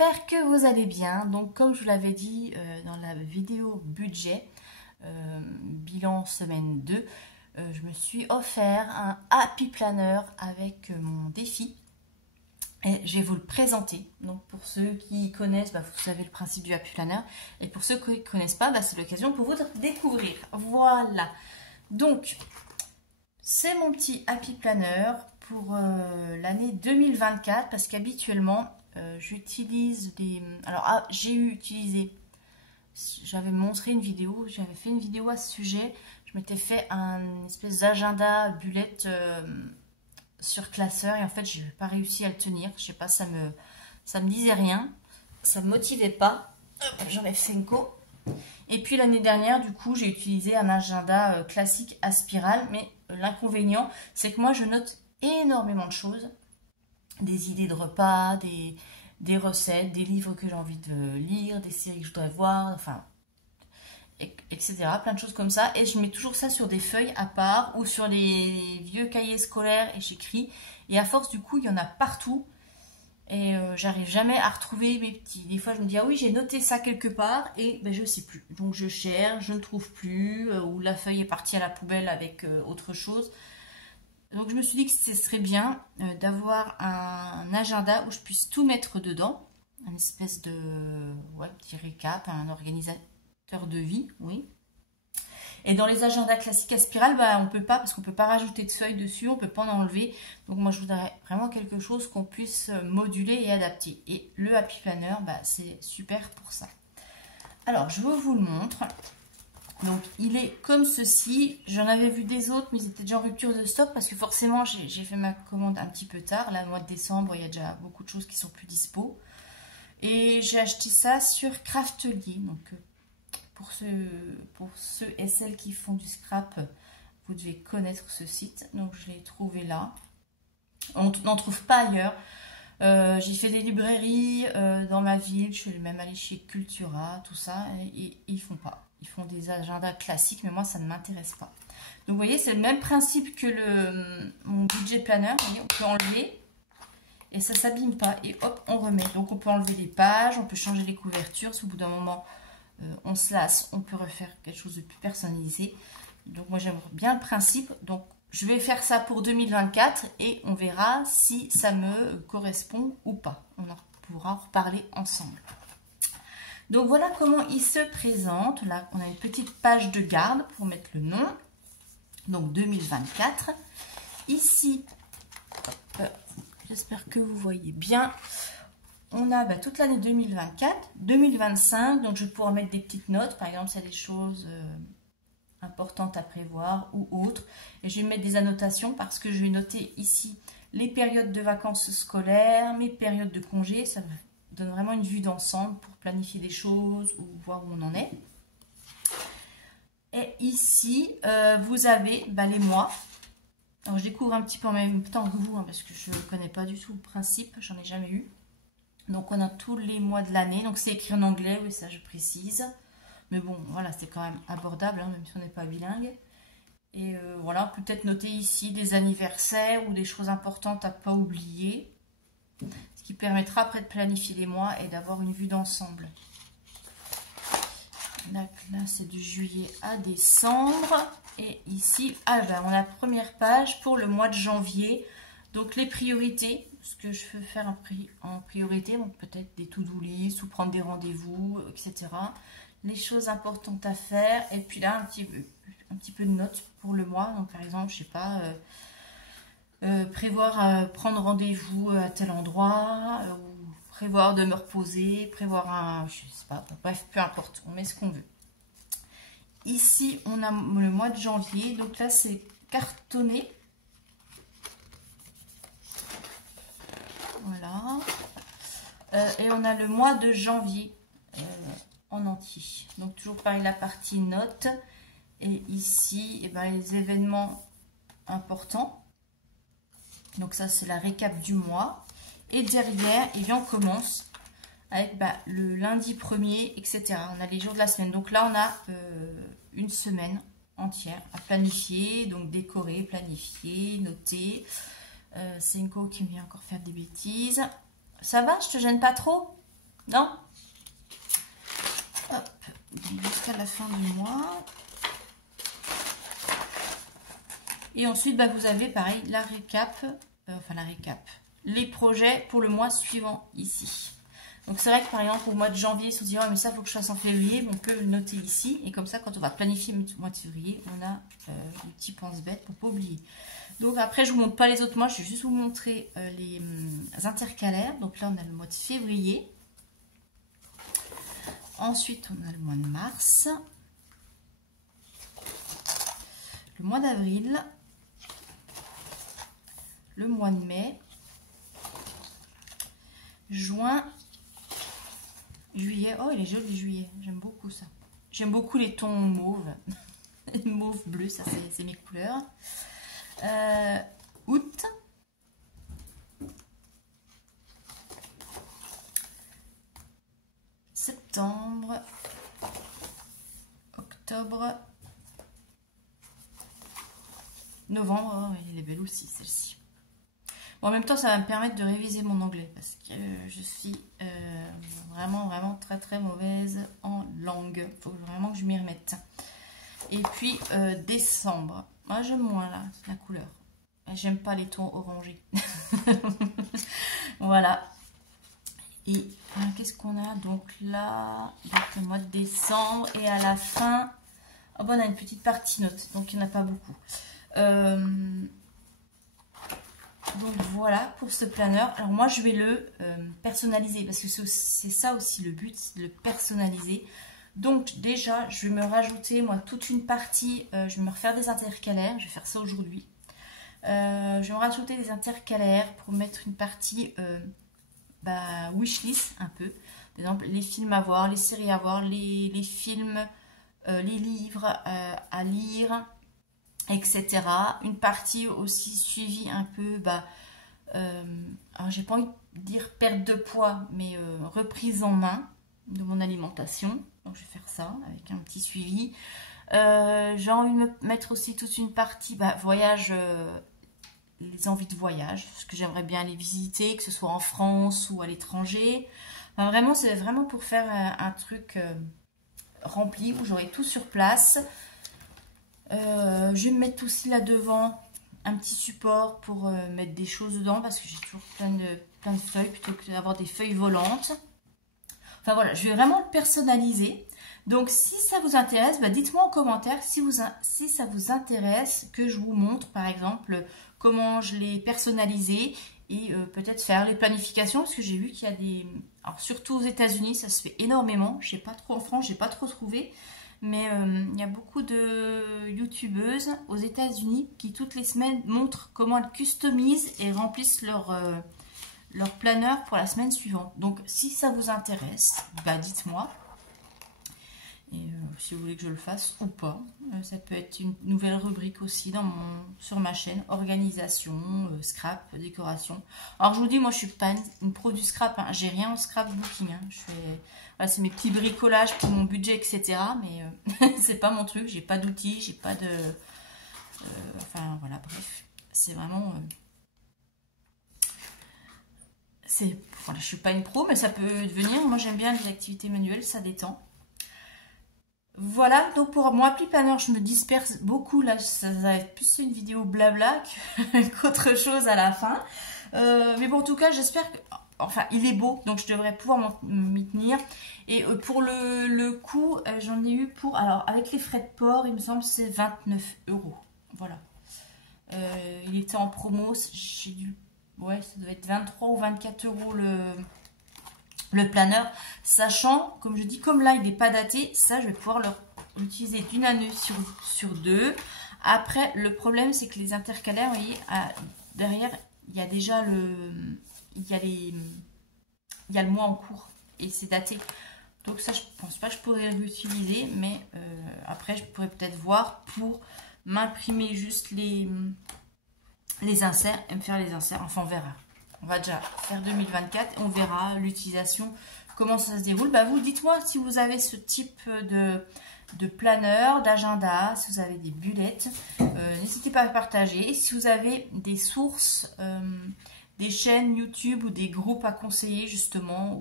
j'espère que vous allez bien. Donc comme je vous l'avais dit dans la vidéo budget, bilan semaine 2, je me suis offert un Happy Planner avec mon défi. Et je vais vous le présenter. Donc pour ceux qui connaissent, vous savez le principe du Happy Planner. Et pour ceux qui ne connaissent pas, c'est l'occasion pour vous de découvrir. Voilà. Donc, c'est mon petit Happy Planner pour l'année 2024. Parce qu'habituellement, j'utilise des... Alors, j'avais montré une vidéo, j'avais fait une vidéo à ce sujet. Je m'étais fait un espèce d'agenda bullet sur classeur et en fait j'ai pas réussi à le tenir. Je sais pas, ça me disait rien, ça me motivait pas. J'enlève Senko. Et puis l'année dernière, du coup, j'ai utilisé un agenda classique à spirale, mais l'inconvénient, c'est que moi je note énormément de choses, des idées de repas, des recettes, des livres que j'ai envie de lire, des séries que je voudrais voir, enfin, etc. Plein de choses comme ça. Et je mets toujours ça sur des feuilles à part ou sur les vieux cahiers scolaires et j'écris. Et à force, du coup, il y en a partout. Et j'arrive jamais à retrouver mes petits. Des fois, je me dis, ah oui, j'ai noté ça quelque part et je sais plus. Donc, je cherche, je ne trouve plus. Ou la feuille est partie à la poubelle avec autre chose. Donc, je me suis dit que ce serait bien d'avoir un agenda où je puisse tout mettre dedans. Une espèce de petit récap, un organisateur de vie, oui. Et dans les agendas classiques à spirale, on peut pas, parce qu'on peut pas rajouter de feuilles dessus, on peut pas en enlever. Donc moi, je voudrais vraiment quelque chose qu'on puisse moduler et adapter. Et le Happy Planner, c'est super pour ça. Alors, je vous le montre. Donc, il est comme ceci. J'en avais vu des autres, mais ils étaient déjà en rupture de stock parce que forcément, j'ai fait ma commande un petit peu tard. Là, le mois de décembre, il y a déjà beaucoup de choses qui sont plus dispo. Et j'ai acheté ça sur Craftelier. Donc, pour ceux et celles qui font du scrap, vous devez connaître ce site. Donc, je l'ai trouvé là. On n'en trouve pas ailleurs. J'ai fait des librairies dans ma ville. Je suis même allée chez Cultura, tout ça. Et ils font pas. Ils font des agendas classiques, mais moi, ça ne m'intéresse pas. Donc, vous voyez, c'est le même principe que mon budget planner. Vous voyez, on peut enlever. Et ça ne s'abîme pas. Et hop, on remet. Donc, on peut enlever les pages. On peut changer les couvertures. Si au bout d'un moment... on se lasse, on peut refaire quelque chose de plus personnalisé. Donc moi j'aime bien le principe. Donc je vais faire ça pour 2024 et on verra si ça me correspond ou pas. On en pourra en reparler ensemble. Donc voilà comment il se présente. Là on a une petite page de garde pour mettre le nom. Donc 2024. Ici, j'espère que vous voyez bien. On a toute l'année 2024, 2025, donc je vais pouvoir mettre des petites notes, par exemple s'il y a des choses importantes à prévoir ou autres. Et je vais mettre des annotations parce que je vais noter ici les périodes de vacances scolaires, mes périodes de congés. Ça me donne vraiment une vue d'ensemble pour planifier des choses ou voir où on en est. Et ici, vous avez les mois. Alors je découvre un petit peu en même temps que vous, parce que je ne connais pas du tout le principe, j'en ai jamais eu. Donc, on a tous les mois de l'année. Donc, c'est écrit en anglais, oui, ça je précise. Mais bon, voilà, c'est quand même abordable, même si on n'est pas bilingue. Et voilà, on peut peut-être noter ici des anniversaires ou des choses importantes à ne pas oublier. Ce qui permettra après de planifier les mois et d'avoir une vue d'ensemble. Là c'est du juillet à décembre. Et ici, on a la première page pour le mois de janvier. Donc, les priorités. Ce que je veux faire en priorité, donc peut-être des to-do list ou prendre des rendez-vous, etc. Les choses importantes à faire. Et puis là, un petit peu de notes pour le mois. Donc par exemple, je sais pas, prévoir prendre rendez-vous à tel endroit, ou prévoir de me reposer, prévoir je sais pas, bref, peu importe, on met ce qu'on veut. Ici, on a le mois de janvier. Donc là, c'est cartonné. Voilà. Et on a le mois de janvier en entier. Donc toujours pareil, la partie notes. Et ici, les événements importants. Donc ça, c'est la récap du mois. Et derrière, on commence avec le lundi 1er, etc. On a les jours de la semaine. Donc là, on a une semaine entière à planifier. Donc décorer, planifier, noter. Senko qui vient encore faire des bêtises. Ça va, je te gêne pas trop? Non? Hop, jusqu'à la fin du mois. Et ensuite, bah, vous avez pareil la récap, les projets pour le mois suivant ici. Donc c'est vrai que par exemple au mois de janvier, si on se dit oh, mais ça il faut que je fasse en février, on peut le noter ici. Et comme ça, quand on va planifier le mois de février, on a des petits pense-bêtes pour ne pas oublier. Donc après, je ne vous montre pas les autres mois, je vais juste vous montrer les intercalaires. Donc là, on a le mois de février. Ensuite, on a le mois de mars. Le mois d'avril. Le mois de mai. Juin. Juillet. Oh, il est joli juillet. J'aime beaucoup ça. J'aime beaucoup les tons mauves. Mauve, bleu, ça c'est mes couleurs. Août. Septembre. Octobre. Novembre. Oh, elle est belle aussi, celle-ci. Bon, en même temps, ça va me permettre de réviser mon anglais parce que je suis vraiment très mauvaise en langue. Il faut vraiment que je m'y remette. Et puis, décembre. Moi, j'aime moins là, la couleur. J'aime pas les tons orangés. Voilà. Et qu'est-ce qu'on a donc là? Donc, le mois de décembre. Et à la fin, oh, bon, on a une petite partie note. Donc, il n'y en a pas beaucoup. Donc voilà pour ce planeur. Alors moi je vais le personnaliser parce que c'est ça aussi le but, c'est de le personnaliser. Donc déjà je vais me rajouter moi toute une partie, je vais me refaire des intercalaires, je vais faire ça aujourd'hui. Je vais me rajouter des intercalaires pour mettre une partie wishlist un peu. Par exemple les films à voir, les séries à voir, les films, les livres à lire, etc. Une partie aussi suivie un peu, alors j'ai pas envie de dire perte de poids, mais reprise en main de mon alimentation. Donc je vais faire ça avec un petit suivi. J'ai envie de me mettre aussi toute une partie voyage, les envies de voyage, ce que j'aimerais bien aller visiter, que ce soit en France ou à l'étranger. Enfin, vraiment, c'est vraiment pour faire un truc rempli où j'aurai tout sur place. Je vais me mettre aussi là devant un petit support pour mettre des choses dedans parce que j'ai toujours plein de feuilles plutôt que d'avoir des feuilles volantes. Enfin voilà, je vais vraiment le personnaliser. Donc si ça vous intéresse, dites-moi en commentaire si ça vous intéresse que je vous montre par exemple comment je l'ai personnalisé et peut-être faire les planifications parce que j'ai vu qu'il y a des... Alors surtout aux États-Unis, ça se fait énormément. Je sais pas trop en France, j'ai pas trop trouvé. Mais il y a beaucoup de youtubeuses aux États-Unis qui toutes les semaines montrent comment elles customisent et remplissent leur planeur pour la semaine suivante. Donc si ça vous intéresse, dites-moi. Et si vous voulez que je le fasse ou pas. Ça peut être une nouvelle rubrique aussi sur ma chaîne. Organisation, scrap, décoration. Alors je vous dis, moi je suis pas une pro du scrap. Hein. J'ai rien en scrapbooking. Hein. Voilà, c'est mes petits bricolages pour mon budget, etc. Mais c'est pas mon truc. J'ai pas d'outils, j'ai pas de... enfin voilà, bref. C'est vraiment... voilà, je suis pas une pro, mais ça peut devenir. Moi j'aime bien les activités manuelles, ça détend. Voilà, donc pour mon appli planner, je me disperse beaucoup. Là, ça va être plus une vidéo blabla qu'autre chose à la fin. Mais bon, en tout cas, j'espère que... Enfin, il est beau, donc je devrais pouvoir m'y tenir. Et pour le coût, j'en ai eu pour... Alors, avec les frais de port, il me semble c'est 29 €. Voilà. Il était en promo. J'ai dû... Ouais, ça doit être 23 ou 24 € le planeur, sachant, comme je dis, comme là il n'est pas daté, ça je vais pouvoir l'utiliser d'une année sur deux. Après, le problème c'est que les intercalaires, vous voyez, derrière il y a déjà il y a le mois en cours et c'est daté. Donc ça je pense pas que je pourrais l'utiliser, mais après je pourrais peut-être voir pour m'imprimer juste les inserts et me faire les inserts. Enfin on verra. On va déjà faire 2024 et on verra l'utilisation, comment ça se déroule. Vous, dites-moi si vous avez ce type de planeur, d'agenda, si vous avez des bullettes. N'hésitez pas à partager. Si vous avez des sources, des chaînes YouTube ou des groupes à conseiller justement,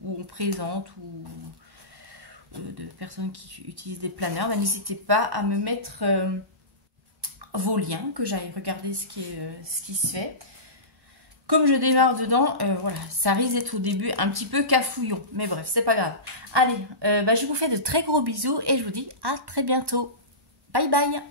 où on présente, ou de personnes qui utilisent des planeurs, n'hésitez pas à me mettre vos liens, que j'aille regarder ce qui se fait. Comme je démarre dedans, voilà, ça risque d'être au début un petit peu cafouillon. Mais bref, c'est pas grave. Allez, je vous fais de très gros bisous et je vous dis à très bientôt. Bye bye.